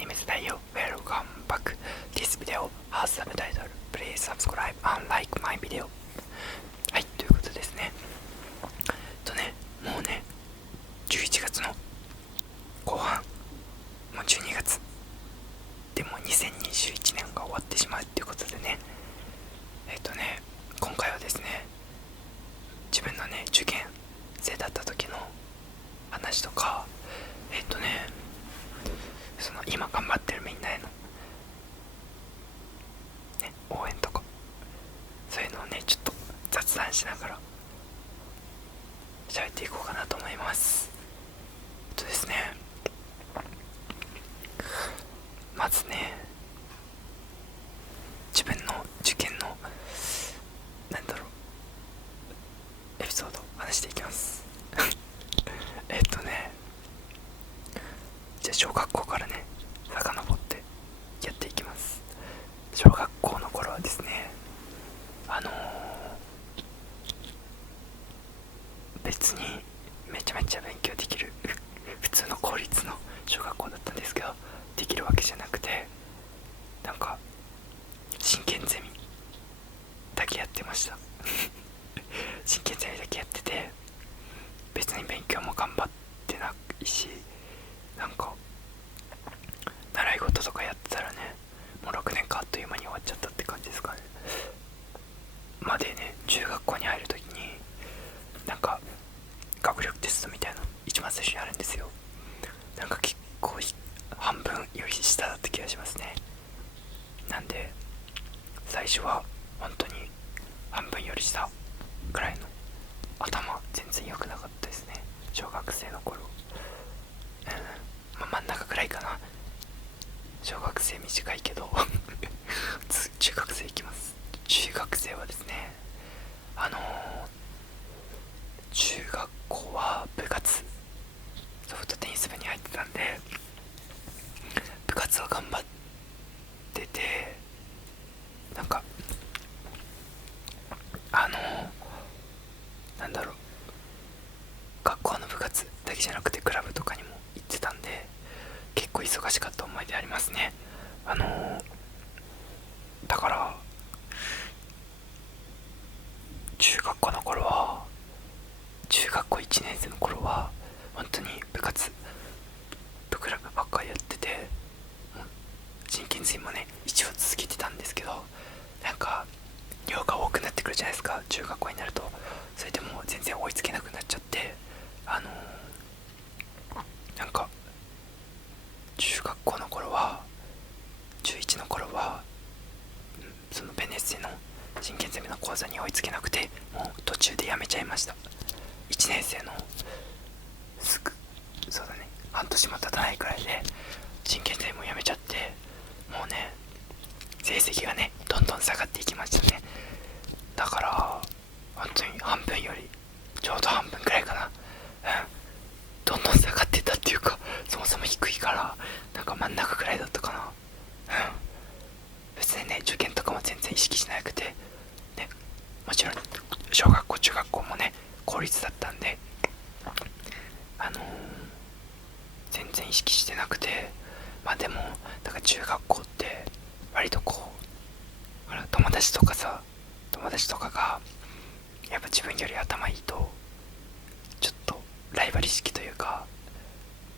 name is Tayo. Welcome back. This video has subtitle. Please subscribe and like my video. はい、ということですね。もうね、11月の後半、もう12月。でも2021年が終わってしまうっていうことでね。今回はですね、自分のね、受験生だった時の話とか、その今頑張ってるみんなへの、ね、応援とか、そういうのをね、ちょっと雑談しながら喋っていこうかなと思います。ですね、まずね、自分の受験のエピソードを話していきますじゃあ小学校からね、遡ってやっていきます。小学校の頃はですね、別にめちゃめちゃ勉強できる普通の公立の小学校だったんですけど、できるわけじゃなくて、なんか真剣ゼミだけやってました真剣ゼミだけやってて、別に勉強も頑張ってないし、なんか習い事とかやってたらね、もう6年間あっという間に終わっちゃったって感じですかね。までね、中学校に入るときになんか学力テストみたいなの一番最初にあるんですよ。なんか結構半分より下だった気がしますね。なんで最初は本当に半分より下くらいの、頭全然良くなかったですね、小学生の頃。真ん中くらいかな。小学生短いけど中学生いきます。中学生はですね、中学校は部活、ソフトテニス部に入ってたんで、部活を頑張ってて、なんか学校の部活だけじゃなくてクラブとかにも行ってたんで、結構忙しかった思い出ありますね。だから中学校1年生の頃は本当に部活とクラブばっかりやってて、真剣ゼミもね一応続けてたんですけど、なんか量が多くなってくるじゃないですか、中学校になると。それでもう全然追いつけなくなっちゃって、なんか中学校の頃は、中1の頃はそのベネッセの真剣ゼミの講座に追いつけなくて、もう途中でやめちゃいました。1年生のすぐ、そうだね、半年も経たないくらいで真剣ゼミもやめちゃって、もうね、成績がねどんどん下がっていきましたね。だから本当に半分よりちょうど半分くらいかな、どんどん下がってたっていうか、そもそも低いから、なんか真ん中くらいだったかな。別にね、受験とかも全然意識しなくて、ね、もちろん小学校中学校もね公立だったんで、全然意識してなくて、まあでもだから中学校って割とこう、友達とかがやっぱ自分より頭いいと、ちょっとライバル意識というか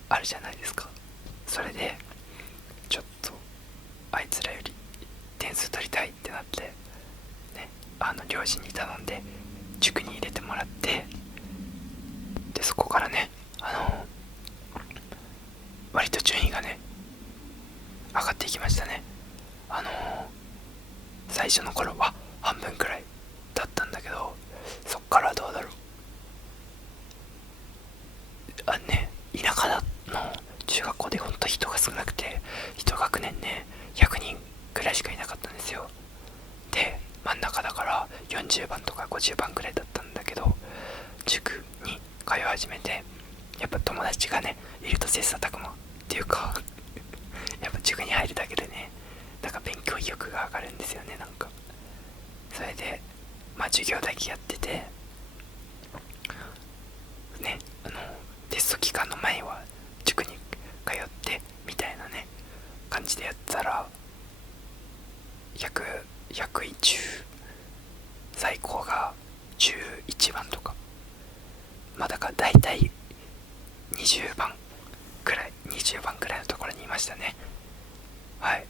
あるじゃないですか。それでちょっとあいつらより点数取りたいってなってね、両親に頼んで塾に入れてもらって、でそこからね、割と順位がね上がっていきましたね。最初の頃は半分くらいだったんだけど、そっからどうだろう、田舎の中学校でほんと人が少なくて、1学年ね100人くらいしかいなかったんですよ。で真ん中だから40番とか50番くらいだったんだけど、塾に通い始めて、やっぱ友達がねいると切磋琢磨っていうかやっぱ塾に入るだけでね、なんか勉強意欲が上がるんですよね。なんかそれでまあ授業だけやっててね、テスト期間の前は塾に通ってみたいなね、20番くらいのところにいましたね。はい。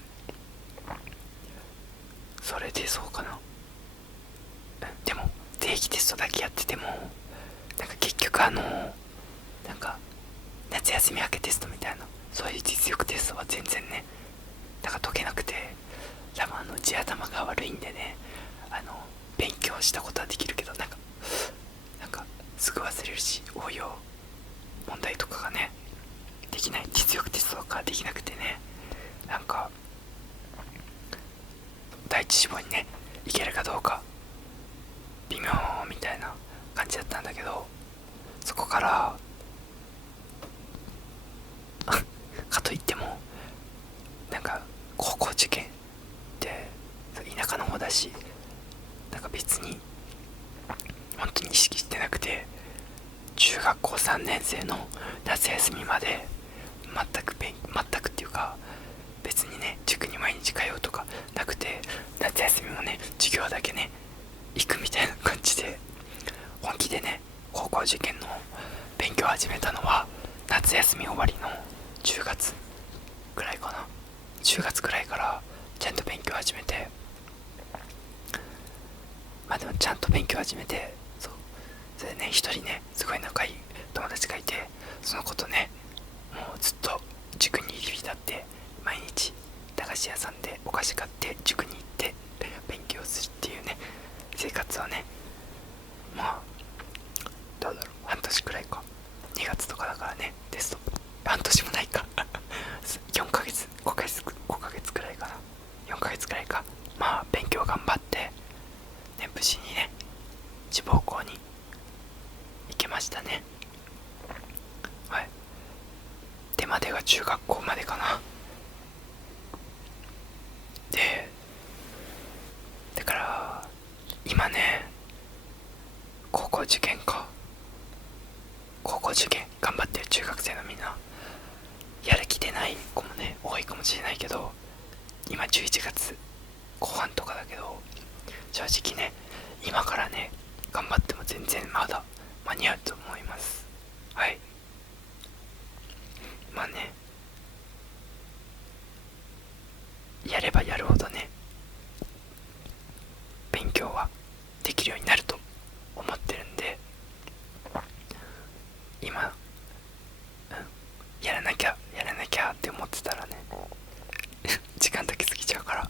それでそうかな。でも定期テストだけやっててもなんか結局なんか夏休み明けテストみたいなそういう実力テストは全然ねなんか解けなくて、多分地頭が悪いんでね、勉強したことはできるけどなんかすぐ忘れるし、応用問題とかがねできない、実力テストとかできなくてね、なんか第一志望にねいけるかどうか微妙みたいな感じだったんだけど、そこからかといってもなんか高校受験って田舎の方だし、なんか別に本当に意識してなくて、中学校3年生の夏休みまで全くっていうか別にね塾に毎日通うとかなくて、夏休みもね授業だけね行くみたいな感じで、本気でね高校受験の勉強を始めたのは夏休み終わりの10月くらいかな。10月くらいからちゃんと勉強を始めて、まあでもちゃんと勉強を始めて、それでね一人ねすごい仲いい友達がいて、その子とねもうずっと塾に入り浸って毎日駄菓子屋さんでお菓子買って塾に行って勉強するっていうね生活をね、まあどうだろう、半年くらいか、2月とかだからねテスト、半年もないか4ヶ月5ヶ月くらいかな、4ヶ月くらいか、まあ勉強頑張ってね無事にね志望校に行けましたね。はい。でまでが中学校までかな。でだから今ね高校受験頑張ってる中学生のみんなやる気出ない子もね多いかもしれないけど、今11月後半とかだけど正直ね今からね頑張っても全然まだ間に合うと思います。はい。まあねやればやるほどね勉強はできるようになると思ってるんで、今、やらなきゃって思ってたらね時間だけ過ぎちゃうから、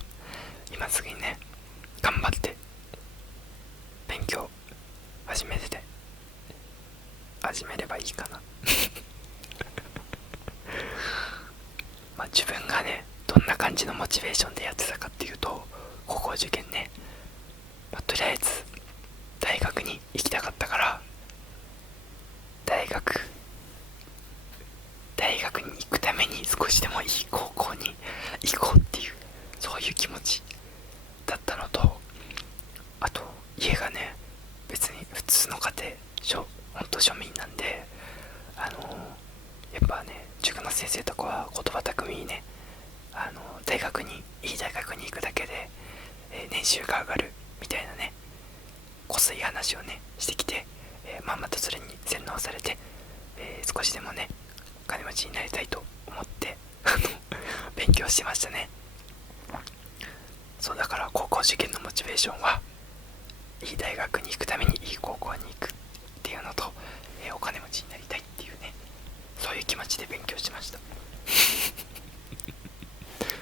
今すぐにね頑張って勉強始めればいいかなまあ自分がねどんな感じのモチベーションでやってたかっていうと、高校受験ね、とりあえず大学に行きたかったから大学に行くために少しでもいい高校に行こうっていうそういう気持ちだったのと、あと家がね別に普通の家庭ほんと庶民なんで、やっぱね塾の先生とかは言葉巧みにねいい大学に行くだけで、年収が上がるみたいなねこすい話をねしてきて、またそれに洗脳されて、少しでもね金持ちになりたいと思って勉強してましたね。そうだから高校受験のモチベーションはいい大学に行くためにいい高校に行くっていうのと、お金持ちになりたいっていうねそういう気持ちで勉強しました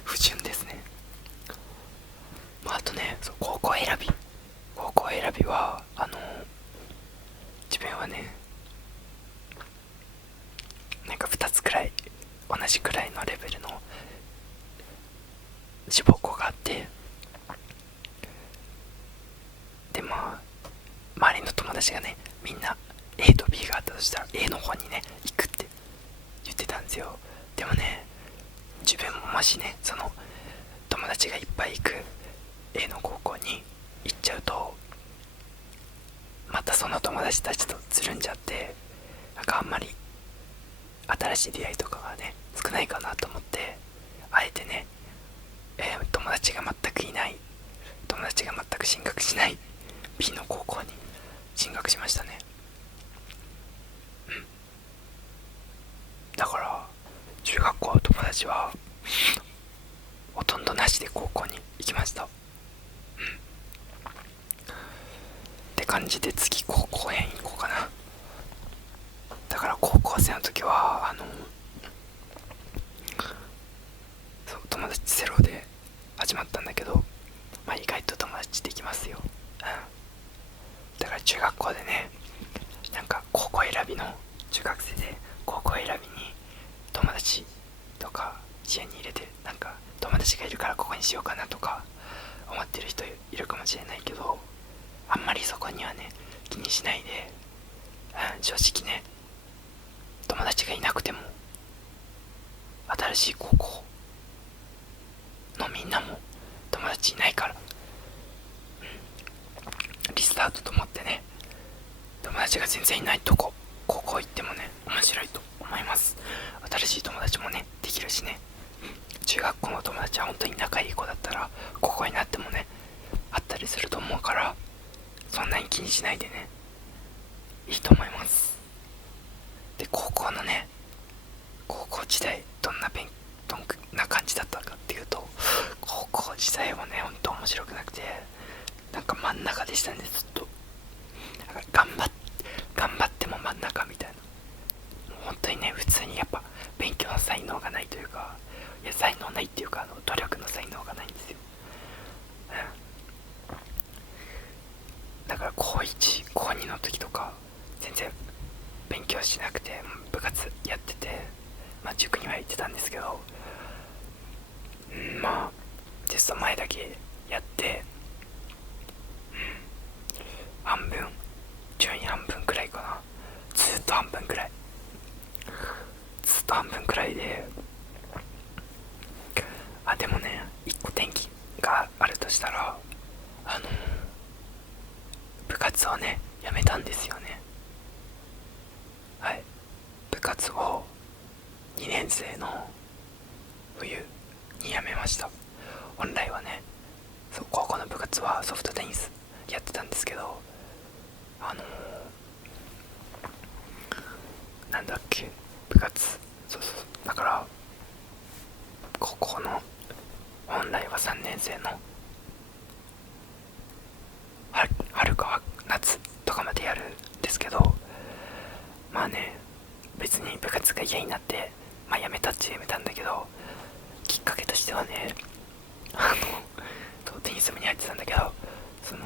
不純ですね。まあ、あとね高校選びは自分はねなんか2つくらい同じくらいのレベルの志望校があって、でまあ周りの友達がねみんな A と B があったとしたら A の方にね行くって言ってたんですよ。でもね自分ももしねその友達がいっぱい行く A の高校に行っちゃうとまたその友達たちとつるんじゃって、なんかあんまり新しい出会いとかがね少ないかなと思って、あえてね、友達が全く進学しない B の高校に進学しましたね。だから中学校の友達はほとんどなしで高校に行きました。って感じで、次高校編行こうかな。だから高校生の時はそう友達ゼロで始まったんだけど、まあ意外と友達できますよ。だから中学校でね、なんか高校選びの中学生で高校選びに友達とか視野に入れて、なんか友達がいるからここにしようかなとか思ってる人いるかもしれないけど、あんまりそこにはね気にしないで、正直ね、友達がいなくても新しい高校のみんなも友達いないから、リスタートと思ってね、友達が全然いないとこ高校行ってもね面白いと思います。新しい友達もねできるしね。中学校の友達は本当に仲いい子だったら高校になってもねあったりすると思うから、そんなに気にしないでね、いいと思います。で、高校のね、高校時代どんな感じだったかっていうと、高校時代はねほんと面白くなくて、なんか真ん中でしたね、ずっと。頑張っても真ん中みたいな。もう本当にね、普通にやっぱ勉強の才能がないというか、いや才能ないっていうか努力の才能がないんですよ。だから高1高2の時とか全然勉強しなくて部活やってて、まあ塾には行ってたんですけど、まあテスト前だけやって、半分、順位半分くらいかな。ずっと半分くらいで、でもね、一個転機があるとしたら、部活をねやめたんですよね。はい、部活を2年生の冬にやめました。本来はね、そう高校の部活はソフトテニスやってたんですけど、なんだっけ、部活、そうだから高校の本来は3年生の春か夏とかまでやるんですけど、まあね、別に部活が嫌になって、まあやめたっちゃやめたんだけど、きっかけとしてはね、テニス部に入ってたんだけど、その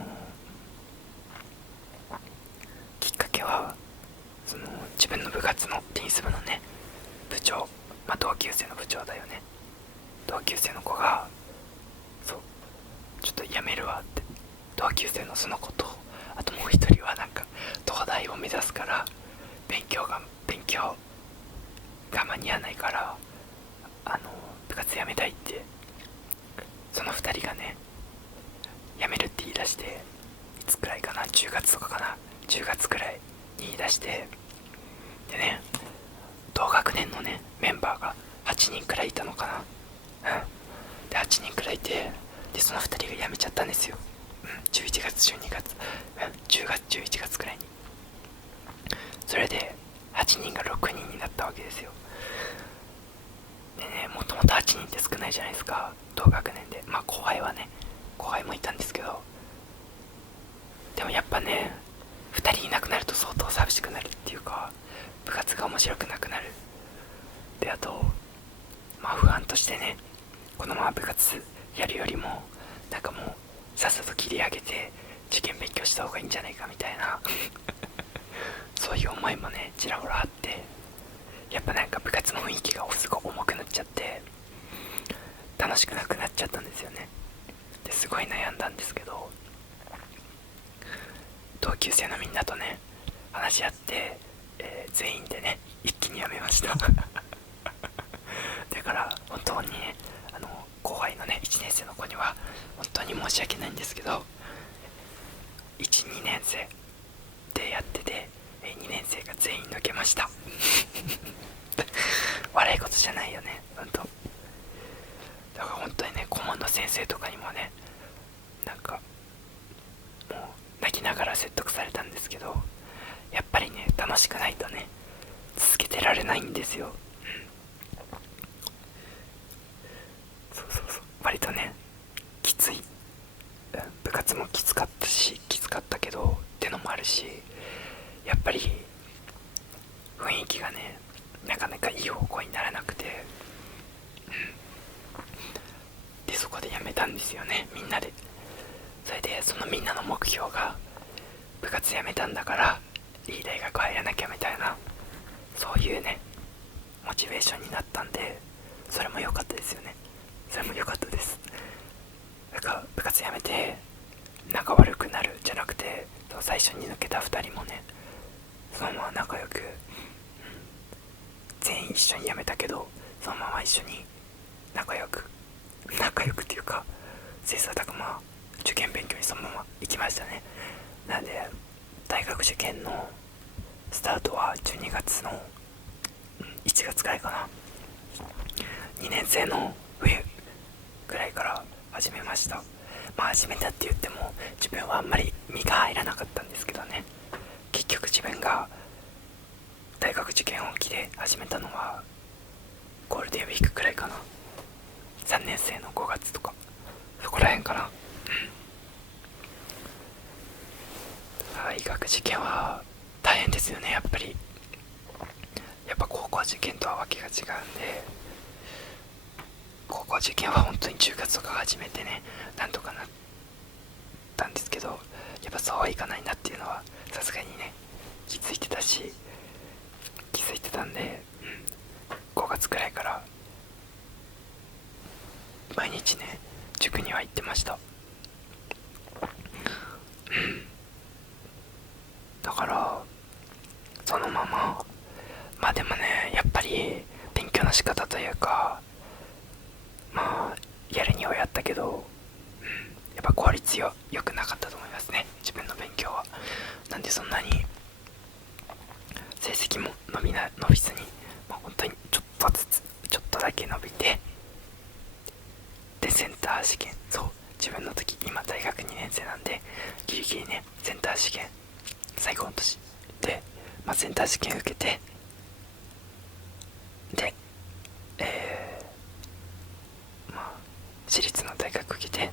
きっかけは自分の部活のテニス部のね部長、まあ同級生の部長だよね、同級生の子がそうちょっとやめるわって、同級生のその子と、あともう一人はなんか東大を目指すから勉強が間に合わないから部活やめたいって、その2人がねやめるって言い出して、いつくらいかな、10月とかかな、10月くらいに言い出して、でね、同学年のねメンバーが8人くらいいたのかな。で8人くらいいて、でその2人が辞めちゃったんですよ。11月12月、10月11月くらいに。それで8人が6人になったわけですよ。でね、もともと8人って少ないじゃないですか、同学年で。まあ後輩もいたんですけど、でもやっぱね2人いなくなると相当寂しくなるっていうか、部活が面白くなくなる。で、あとまあ不安としてね、このまま部活やるよりもなんかもうさっさと切り上げて受験勉強した方がいいんじゃないかみたいなそういう思いもねちらほらあって、やっぱなんか部活の雰囲気がすごい重くなっちゃって楽しくなくなっちゃったんですよね。ですごい悩んだんですけど、同級生のみんなとね話し合って、全員でね一気にやめましただから本当にね、後輩のね1年生の子には本当に申し訳ないんですけど、1、2年生でやってて、2年生が全員抜けました笑い事じゃないよね、本当。だから本当にね、顧問の先生とかにもね、なんかもう泣きながら説得されたんですけど、やっぱりね楽しくないとね続けてられないんですよ。活もきつかったけどってのもあるし、やっぱり雰囲気がねなかなかいい方向にならなくて、でそこで辞めたんですよね、みんなで。それでそのみんなの目標が部活辞めたんだからいい大学入らなきゃみたいな、そういうねモチベーションになったんで、それも良かったですよね。それも良かったです。だから部活辞めて仲悪くなるじゃなくて、最初に抜けた2人もねそのまま仲良く、全員一緒に辞めたけどそのまま一緒に仲良くっていうか切磋琢磨受験勉強にそのまま行きましたね。なんで大学受験のスタートは12月の1月くらいかな、2年生の冬くらいから始めました。始めたって言っても自分はあんまり身が入らなかったんですけどね。結局自分が大学受験本気で始めたのはゴールデンウィークくらいかな、3年生の5月とかそこら辺かな。大学受験は大変ですよね。やっぱ高校受験とはわけが違うんで、高校受験は本当に10月とか初めてねなんとかなったんですけど、やっぱそうはいかないなっていうのはさすがにね気づいてたんで、5月くらいから毎日ね塾には行ってました。だからそのままでもねやっぱり勉強の仕方というかやるにはやったけど、やっぱ効率良くなかったと思いますね、自分の勉強は。なんでそんなに成績も伸びずに、本当にちょっとだけ伸びて、でセンター試験、自分の時今大学2年生なんでギリギリねセンター試験最後の年で、センター試験受けて、で私立の大学受けて、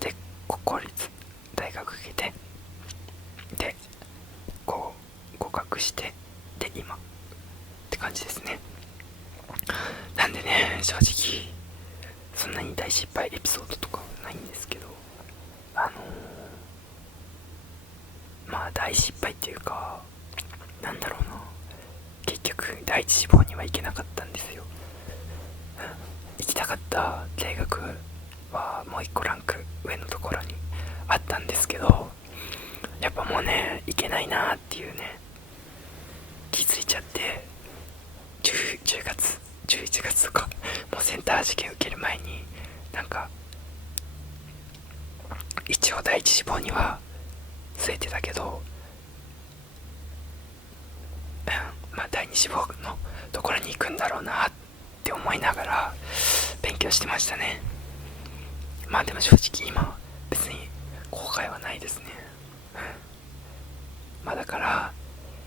で公立大学受けて、で合格して、で今って感じですね。なんでね正直そんなに大失敗エピソードとかはないんですけど、大失敗っていうかなんだろうな、結局第一志望には行けなかったんですよ。行きたかった大学はもう一個ランク上のところにあったんですけど、やっぱもうね行けないなっていうね気づいちゃって、10月11月とかもうセンター試験受ける前に一応第一志望には据えてたけど、第二志望のところに行くんだろうなって思いながら勉強してましたね。でも正直今別に後悔はないですね。だから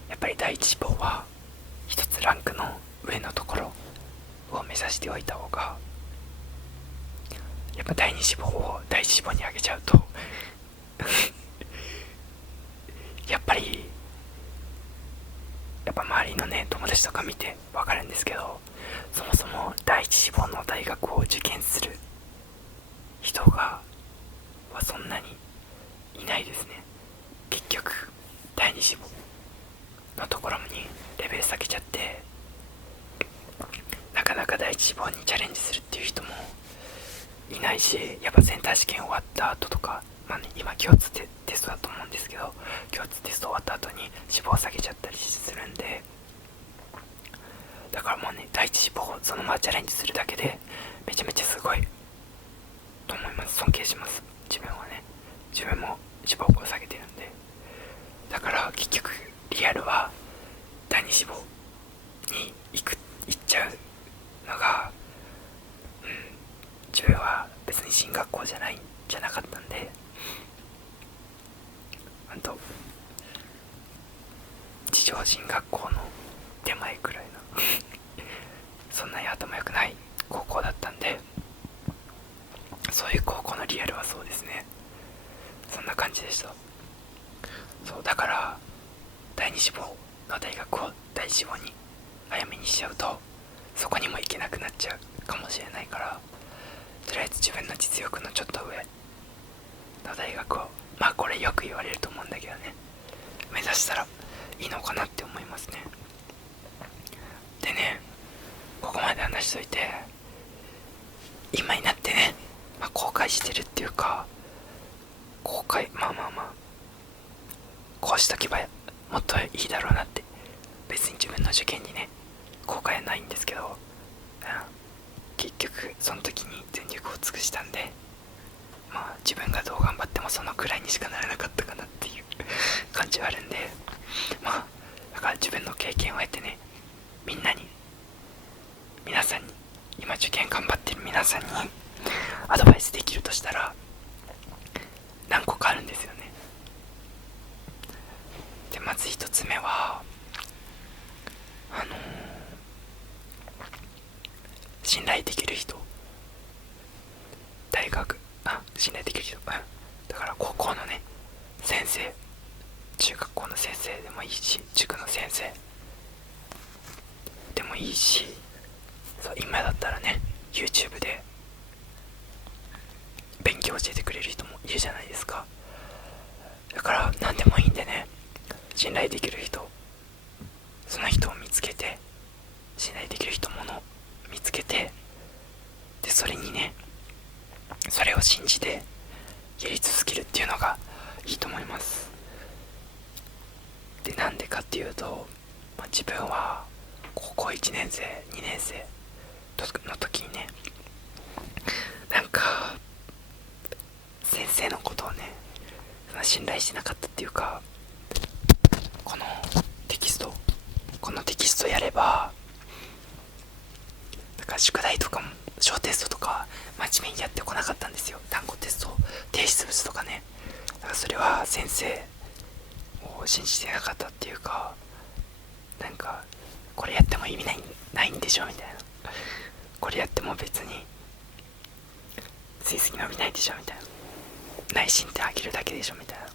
やっぱり第一志望は一つランクの上のところを目指しておいた方が、やっぱ第二志望を第一志望に上げちゃうとやっぱ周りのね友達とか見て分かるんですけど、そもそも第一志望の大学を受験する人はそんなにいないですね。結局第二志望のところにレベル下げちゃって、なかなか第一志望にチャレンジするっていう人もいないし、やっぱセンター試験終わった後とか、今共通テストだと思うんですけど、共通テスト終わった後に志望下げちゃったりするんで、だからもうね第一志望をそのままチャレンジするだけでめちゃめちゃすごいと思います。尊敬します。自分はね、自分も志望校下げてるんで。だから結局リアルは第二志望に行っちゃうのが、自分は別に進学校じゃなかったんで、地上進学校の手前くらいのそんなに頭良くない高校だったんで、そういう高校のリアルはそうですね。こにも行けなくなっちゃうかもしれないから、とりあえず自分の実力のちょっと上の大学を、まあこれよく言われると思うんだけどね、目指したらいいのかなって思いますね。でね、ここまで話しといて、今になってね、後悔してるっていうか、こうしとけばもっといいだろうなって、別に自分の受験にね後悔はないんですけど、結局その時に全力を尽くしたんで、自分がどう頑張ってもそのくらいにしかならなかったかなっていう感じはあるんで、だから自分の経験を経てね、皆さんに、今受験頑張ってる皆さんにアドバイスできるとしたら何個かあるんですよね。で、まず一つ目は信頼できる人、信頼できる人、だから高校のね先生、中学校の先生でもいいし、塾の先生でもいいし、今だったらね YouTube で勉強教えてくれる人もいるじゃないですか。だから何でもいいんでね、信頼できる人、その人を見つけて、信頼できる人ものを見つけて、でそれにね、それを信じてやり続けるっていうのがいいと思います。で、なんでかっていうと、自分は高校1年生2年生の時にね、なんか先生のことをね信頼してなかったっていうか、このテキストやれば、だから宿題とかも小テストとか真面目にやってこなかったんですよ。単語テスト、提出物とかね。だからそれは先生を信じてなかったっていうか、なんかこれやっても意味ないんでしょみたいな、これやっても別に成績伸びないでしょみたいな、内申点上げるだけでしょみたいな、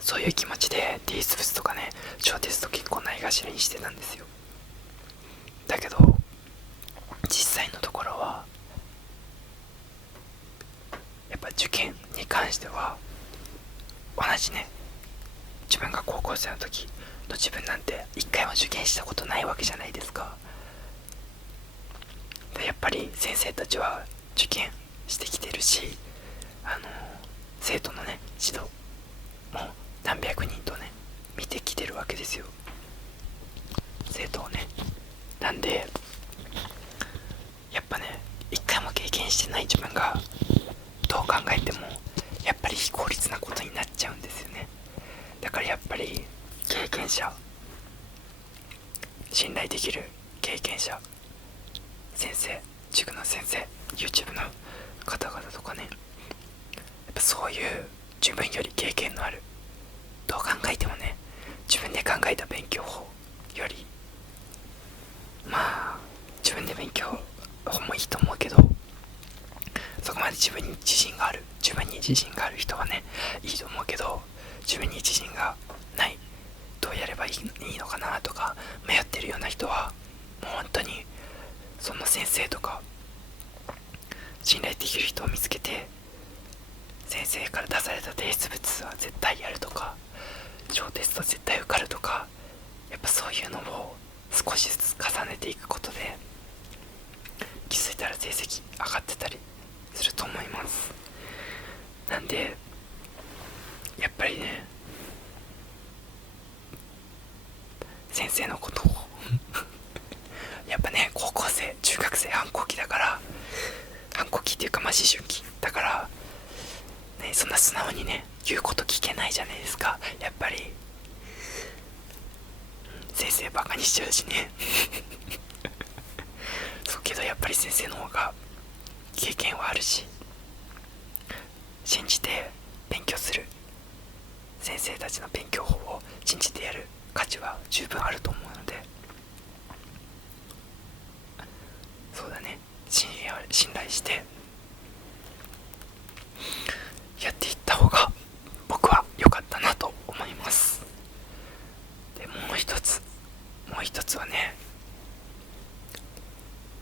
そういう気持ちで提出物とかね小テスト結構ないがしろにしてたんですよ。だけど実際のところはやっぱ受験に関しては同じね、自分が高校生の時の自分なんて一回も受験したことないわけじゃないですか。でやっぱり先生たちは受験してきてるし、生徒のね指導も何百人とね見てきてるわけですよ、生徒をね。なんでやっぱね、一回も経験してない自分がどう考えてもやっぱり非効率なことになっちゃうんですよね。だからやっぱり経験者、信頼できる経験者、先生、塾の先生、 YouTube の方々とかね、やっぱそういう自分より経験のある、どう考えてもね自分で考えた勉強法より自分で勉強法もいいと思うけど、そこまで自分に自信がある人はねいいと思うけど、自分に自信がない、どうやればいいのかなとか迷ってるような人はもう本当にその先生とか信頼できる人を見つけて、先生から出された提出物は絶対やるとか、小テスト絶対受かるとか、やっぱそういうのを少しずつ重ねていくことで気づいたら成績上がってたりすると思います。なんでやっぱりね、先生のことをやっぱね、高校生中学生反抗期だから、反抗期っていうか思春期だからね、そんな素直にね言うこと聞けないじゃないですか。やっぱり先生バカにしちゃうしねそうけどやっぱり先生の方が経験はあるし、信じて勉強する、先生たちの勉強法を信じてやる価値は十分あると思うので、そうだね、信頼してやっていった方が僕は良かったなと思います。でもう一つはね、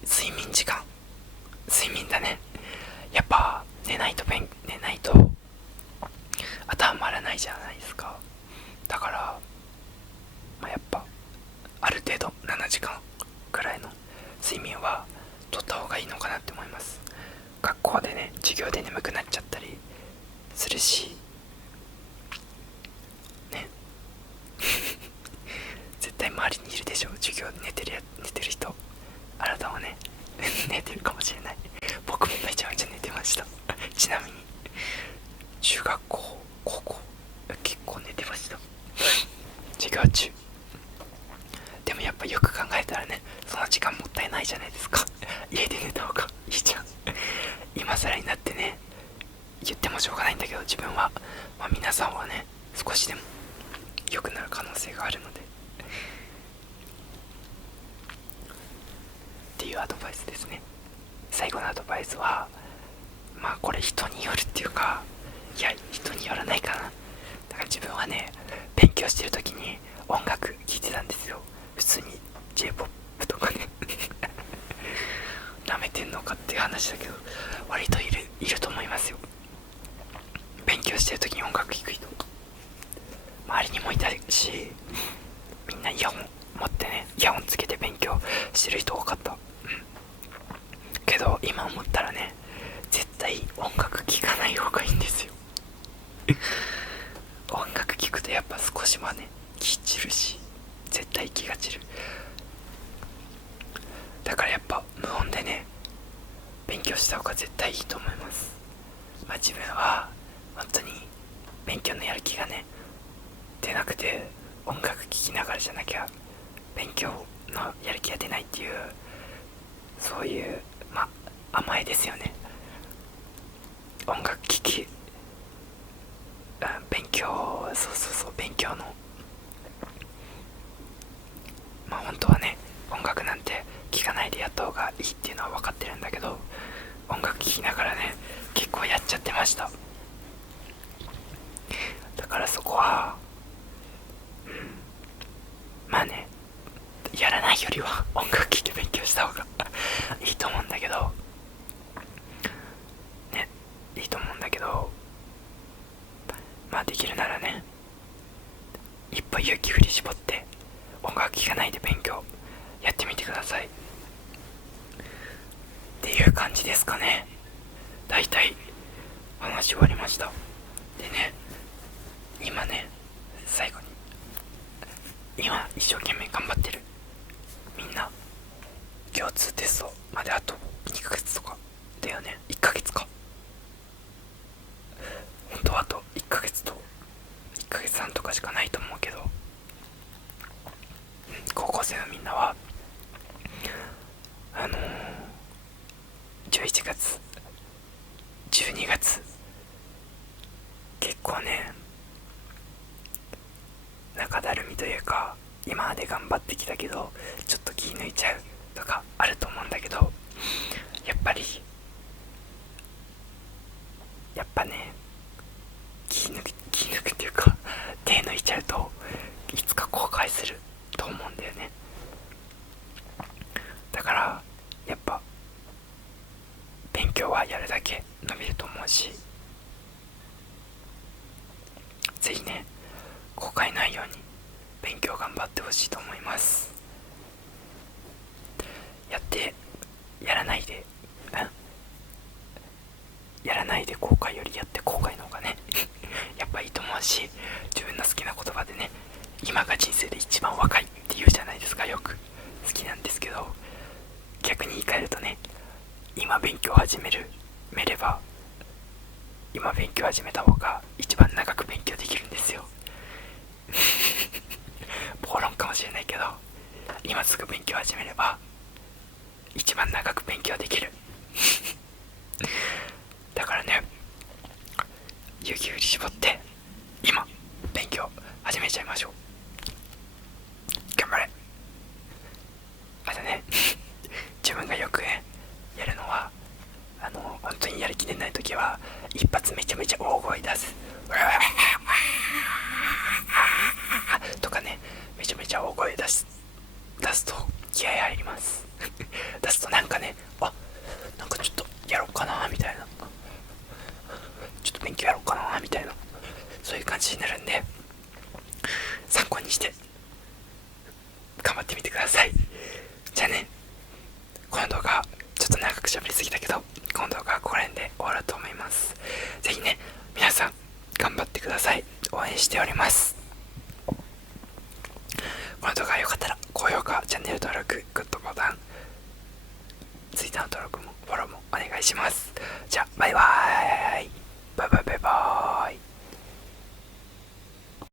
睡眠時間、睡眠だね。やっぱ寝ないと頭回らないじゃないですか。だから、やっぱある程度7時間くらいの睡眠は取った方がいいのかなって思います。学校でね、授業で眠くなっちゃったりするしね絶対周りにいるでしょ、授業で寝てる人。あなたはね寝てるかもしれない。僕もめちゃめちゃ寝てましたちなみに中学校高校結構寝てました、授業中。でもやっぱよく考えたらね、その時間もったいないじゃないですか家で寝た方がいいじゃん今更になってね言ってもしょうがないんだけど、自分は、皆さんはね少しでも良くなる可能性があるのでっていうアドバイスですね。最後のアドバイスは、これ人によるっていうか、いや人によらないかな。だから自分はね、勉強してる時に音楽聴いてたんですよ。普通に J-POP とかね舐めてんのかっていう話だけど、割といると思いますよ。勉強してる時に音楽聴く人、周りにもいたし、みんなイヤホン持ってね、イヤホンつけて勉強してる人多かった。けど今思ったらね、絶対音楽聴かない方がいいんですよ音楽聴くとやっぱ少しはね気散るし、絶対気が散る。だからやっぱ無音でね勉強した方が絶対いいと思います。自分は本当に勉強のやる気がね出なくて、音楽聴きながらじゃなきゃ勉強のやる気が出ないっていう、そういう甘えですよね。音楽聴き、勉強、そう勉強の本当はね音楽なんて聴かないでやった方がいいっていうのは分かってるんだけど、音楽聴きながらね結構やっちゃってました。だからそこはやらないよりは音楽聴いて勉強した方がいいと思うんだけどね、いいと思うんだけど、できるならね一歩勇気振り絞って音楽聴かないで勉強やってみてくださいっていう感じですかね。だいたい話終わりました。でね、今ね最後に、今一生懸命頑張ってるみんな、共通テストまであと2ヶ月とかだよね。1ヶ月か、本当はあと1ヶ月と1ヶ月半とかしかないと思うけど、高校生のみんなは11月12月結構ね中だるみというか、今まで頑張ってきたけどちょっと気抜いちゃうとかあると思うんだけど、やっぱね気抜くっていうか手抜いちゃうといつか後悔すると思うんだよね。だからやっぱ勉強はやるだけ伸びると思うし、ぜひね後悔ないように勉強頑張ってほしいと思います。やらないで後悔よりやって後悔の方がねやっぱいいと思うし、自分の好きな言葉でね、今が人生で一番若いって言うじゃないですか。よく好きなんですけど、逆に言い換えるとね、今勉強始めれば今勉強始めた方が一番長く勉強できるんですよ暴論かもしれないけど、今すぐ勉強始めれば一番長く勉強できるだからね、勇気振り絞って今勉強始めちゃいましょう。頑張れ。あとね自分がよくねやるのは、本当にやる気出ない時は一発めちゃめちゃ大声出すとかね、めちゃめちゃ大声出すと気合入ります出すとなんか喋りすぎたけど、今度がこれで終わると思います。ぜひね、皆さん頑張ってください。応援しております。この動画が良かったら高評価、チャンネル登録、グッドボタン、Twitter の登録もフォローもお願いします。じゃあバイバーイ。